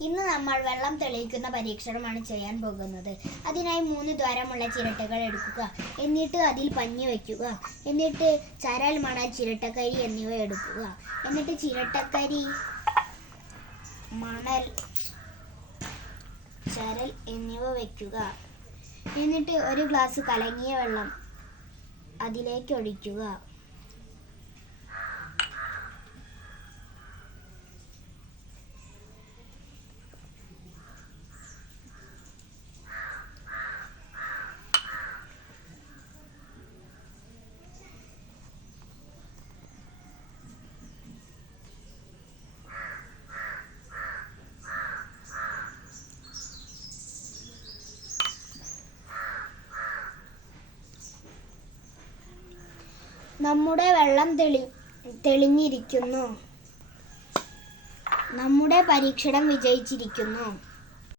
ഇന്ന് നമ്മൾ വെള്ളം തെളിയിക്കുന്ന പരീക്ഷണമാണ് ചെയ്യാൻ പോകുന്നത്. അതിനായി മൂന്ന് ദ്വാരമുള്ള ചിരട്ടകൾ എടുക്കുക. എന്നിട്ട് അതിൽ പഞ്ഞി വയ്ക്കുക. എന്നിട്ട് ചരൽ മണൽ ചിരട്ടക്കരി എന്നിവ എടുക്കുക. എന്നിട്ട് ചിരട്ടക്കരി മണൽ ചരൽ എന്നിവ വയ്ക്കുക. എന്നിട്ട് ഒരു ഗ്ലാസ് കലങ്ങിയ വെള്ളം അതിലേക്ക് ഒഴിക്കുക. നമ്മുടെ വെള്ളം തെളി തെളിഞ്ഞിരിക്കുന്നു. നമ്മുടെ പരീക്ഷണം വിജയിച്ചിരിക്കുന്നു.